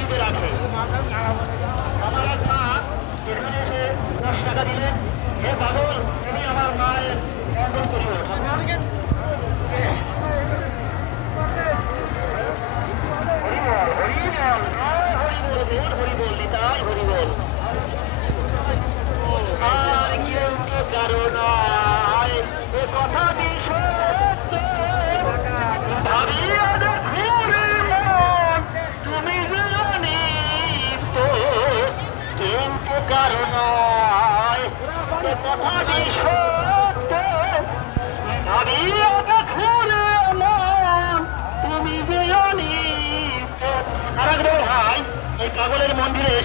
দিতে রাখে। আমার এক মা এখানে এসে 10 টাকা দিলেন, হে পাগল তুমি আমার মায়ের মঙ্গল করিও। হরিবল হরিবল হরিবল বল হরিবল নিতাই হরিবল। আর কেউ তো কারণ এ কথাটি সত্য ভাবিয়া দেখুরে মন তুমি জানিত কিন্তু কারণ এ কথাটি সত্য ভাবিয়া দেখুরে মন তুমি জানিত। আর ভাই এই পাগলের মন্দিরে